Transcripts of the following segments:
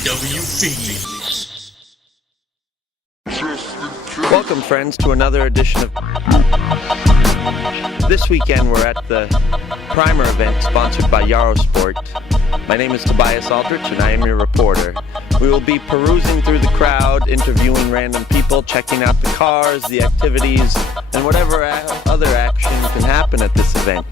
VW Fiends. Welcome, friends, to another edition of... This weekend we're at the Primer event sponsored by Eurosport. My name is Tobias Aldrich and I am your reporter. We will be perusing through the crowd, interviewing random people, checking out the cars, the activities, and whatever other action can happen at this event.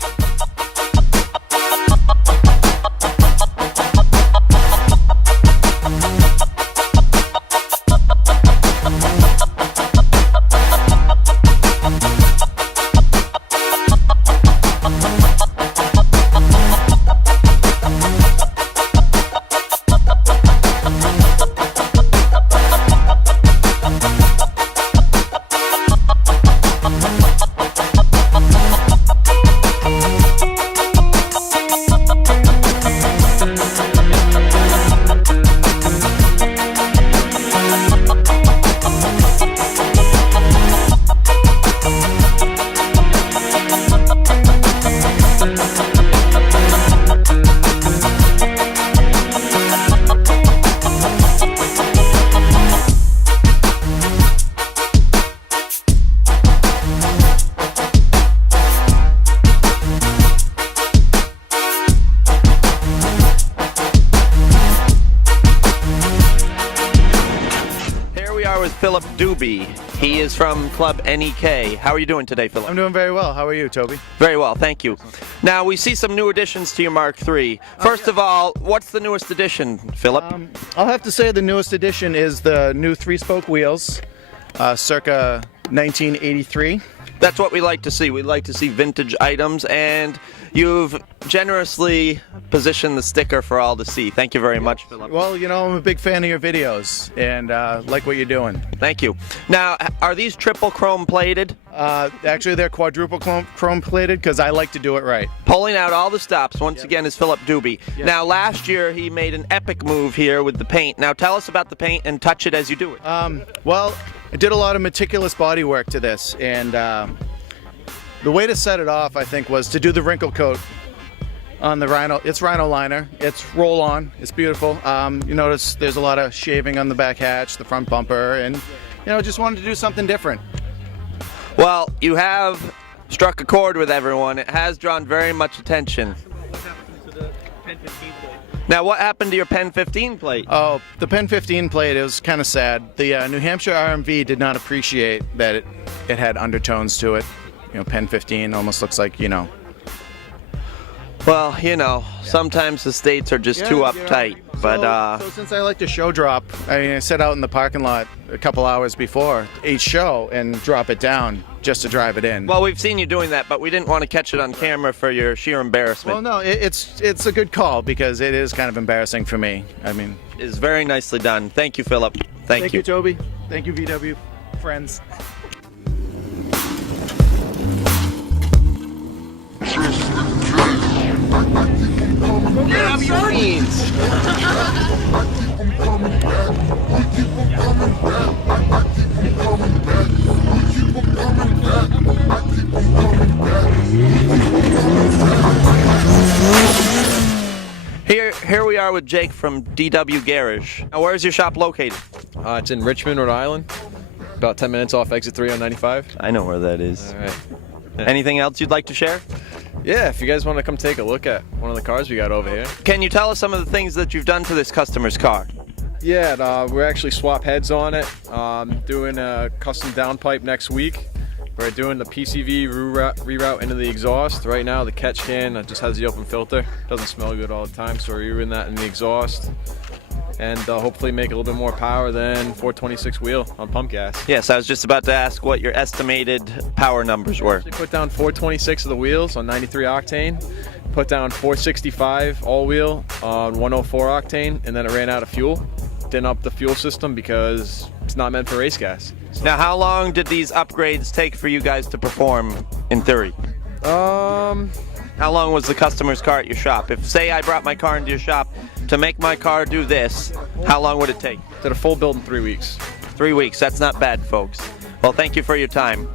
Philip Doobie. He is from Club NEK. How are you doing today, Philip? I'm doing very well. How are you, Toby? Very well, thank you. Now, we see some new additions to your Mark III. First of all, what's the newest addition, Philip? I'll have to say the newest addition is the new 3-spoke wheels, circa 1983. That's what we like to see. We like to see vintage items, and you've generously positioned the sticker for all to see. Thank you very much, Philip. Well, you know, I'm a big fan of your videos, and like what you're doing. Thank you. Now, are these triple chrome plated? Actually, they're quadruple chrome plated because I like to do it right. Pulling out all the stops, once again, is Philip Doobie. Yep. Now, last year, he made an epic move here with the paint. Now, tell us about the paint and touch it as you do it. Well, I did a lot of meticulous body work to this, and the way to set it off, I think, was to do the wrinkle coat on the Rhino. It's Rhino liner. It's roll-on. It's beautiful. You notice there's a lot of shaving on the back hatch, the front bumper, and, you know, just wanted to do something different. Well, you have struck a chord with everyone. It has drawn very much attention. Now, what happened to your Pen 15 plate? Oh, the Pen 15 plate, it was kind of sad. The New Hampshire RMV did not appreciate that it had undertones to it. You know, Pen 15 almost looks like, you know. Well, you know, sometimes the states are just too uptight. So since I like to show drop, I sit out in the parking lot a couple hours before each show and drop it down just to drive it in. Well, we've seen you doing that, but we didn't want to catch it on camera for your sheer embarrassment. Well, no, it's a good call because it is kind of embarrassing for me. I mean, it's very nicely done. Thank you, Philip. Thank you, Toby. Thank you, VW friends. VW Fiends. Here we are with Jake from DW Garage. Now, where is your shop located? It's in Richmond, Rhode Island. About 10 minutes off exit 3 on 95. I know where that is. All right. Yeah. Anything else you'd like to share? Yeah, if you guys want to come take a look at one of the cars we got over here. Can you tell us some of the things that you've done to this customer's car? Yeah, we're actually swap heads on it. Doing a custom downpipe next week. We're doing the PCV reroute into the exhaust. Right now, the catch can just has the open filter. Doesn't smell good all the time, so we're rerouting that in the exhaust. And hopefully make a little bit more power than 426 wheel on pump gas. Yes, I was just about to ask what your estimated power numbers were. We put down 426 of the wheels on 93 octane, put down 465 all wheel on 104 octane, and then it ran out of fuel. Didn't up the fuel system because it's not meant for race gas. Now, how long did these upgrades take for you guys to perform, in theory? How long was the customer's car at your shop? If, say, I brought my car into your shop to make my car do this, how long would it take? Did a full build in 3 weeks. 3 weeks, that's not bad, folks. Well, thank you for your time.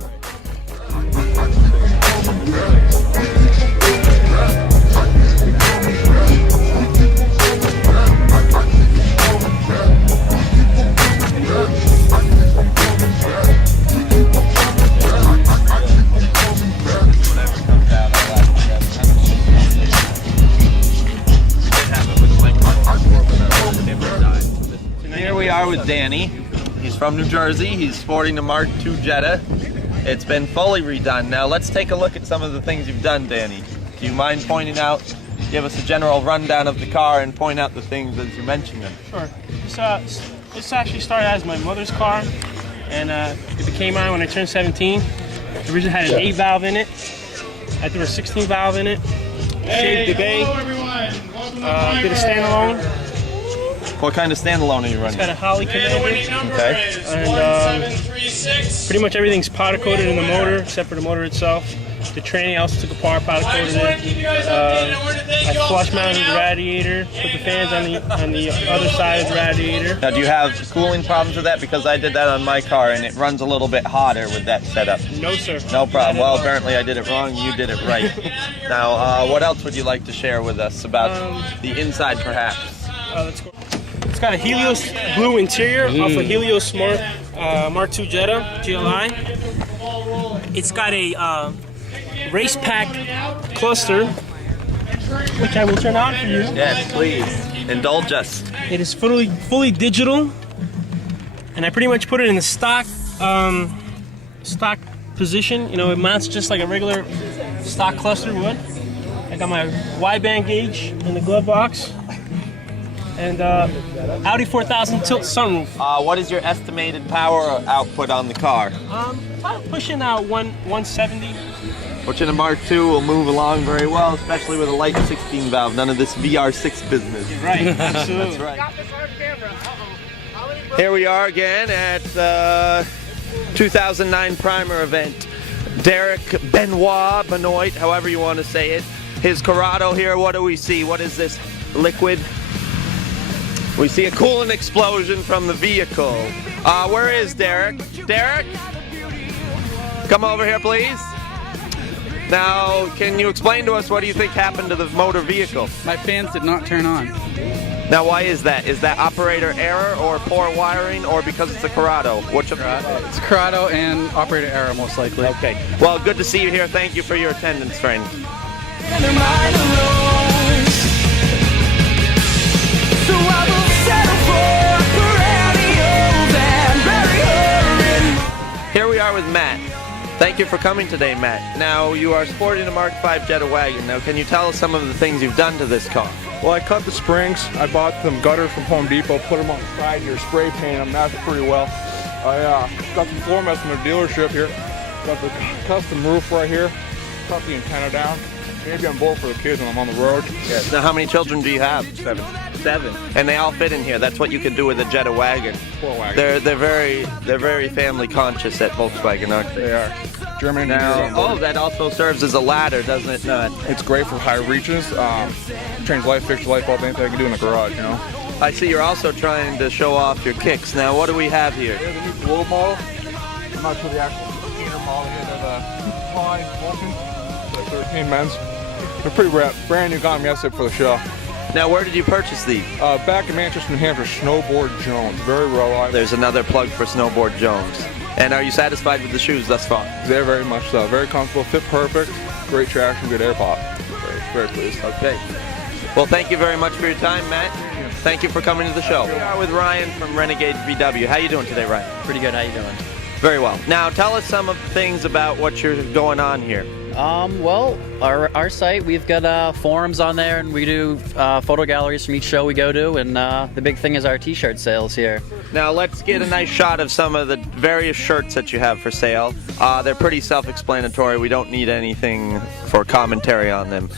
with Danny. He's from New Jersey. He's sporting a Mark II Jetta. It's been fully redone. Now let's take a look at some of the things you've done, Danny. Do you mind pointing out, give us a general rundown of the car and point out the things as you mentioned them? Sure. This actually started as my mother's car, and it became mine when I turned 17. It originally had an 8-valve in it. I threw a 16-valve in it. Shaved the bay. Did a standalone. What kind of standalone are you running? It's got a Holly Commander. Okay. And pretty much everything's powder coated in the motor, except for the motor itself. The training I also took apart, powder coated it. I flush mounted the radiator, put the fans on the other side of the radiator. Now, do you have cooling problems with that? Because I did that on my car, and it runs a little bit hotter with that setup. No, sir. No problem. Well, apparently I did it wrong. You did it right. Now, what else would you like to share with us about the inside, perhaps? Let's go. It's got a Helios blue interior off a Helios Mark II Jetta GLI. It's got a race pack cluster, which I will turn on for you. Yes, please. Indulge us. It is fully digital, and I pretty much put it in the stock position. You know, it mounts just like a regular stock cluster would. I got my wideband gauge in the glove box. And Audi 4000 tilt sunroof. What is your estimated power output on the car? About pushing out 170. Which in a Mark II will move along very well, especially with a light 16 valve. None of this VR6 business. Right, absolutely. That's right. Here we are again at the 2009 Primer event. Derek Benoit, however you want to say it. His Corrado here, what do we see? What is this liquid? We see a coolant explosion from the vehicle. Where is Derek? Derek? Come over here, please. Now, can you explain to us what do you think happened to the motor vehicle? My fans did not turn on. Now, why is that? Is that operator error or poor wiring or because it's a Corrado? Which of It's Corrado and operator error, most likely. Okay. Well, good to see you here. Thank you for your attendance, friend. Here we are with Matt. Thank you for coming today, Matt. Now, you are sporting a Mark V Jetta wagon. Now, can you tell us some of the things you've done to this car? Well, I cut the springs. I bought some gutters from Home Depot, put them on the side here, spray paint them, matched pretty well. I got some floor mats from the dealership here. Got the custom roof right here. Cut the antenna down. Maybe I'm bold for the kids when I'm on the road. Yes. Now, how many children do you have? 7. 7. And they all fit in here. That's what you can do with a Jetta wagon. Full wagon. They're very family conscious at Volkswagen, aren't they? They are. German. Now, that also serves as a ladder, doesn't it not? It's great for high reaches. Change light fixture, light bulb, anything I can do in the garage, you know. I see you're also trying to show off your kicks. Now, what do we have here? Here's a new globe model. I'm not sure the actual skater model here. There's a high Vulcan, so 13 men's. They're pretty brand new. Got them yesterday for the show. Now, where did you purchase these? Back in Manchester, New Hampshire, Snowboard Jones. Very reliable. There's another plug for Snowboard Jones. And are you satisfied with the shoes thus far? They're very much so. Very comfortable, fit perfect, great traction, good air pop. Very pleased. Okay. Well, thank you very much for your time, Matt. Thank you for coming to the show. We are with Ryan from Renegade VW. How you doing today, Ryan? Pretty good. How you doing? Very well. Now, tell us some of the things about what you're going on here. Well, our site, we've got forums on there, and we do photo galleries from each show we go to, and the big thing is our t-shirt sales here. Now, let's get a nice shot of some of the various shirts that you have for sale. They're pretty self-explanatory. We don't need anything for commentary on them.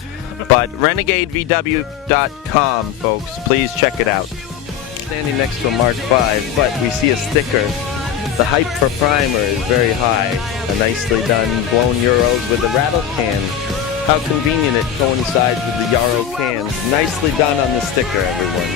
But renegadevw.com, folks, please check it out. Standing next to a Mark V, but we see a sticker. The hype for Primer is very high. A nicely done blown Euros with a rattle can. How convenient it coincides with the Yarrow cans. Nicely done on the sticker, everyone.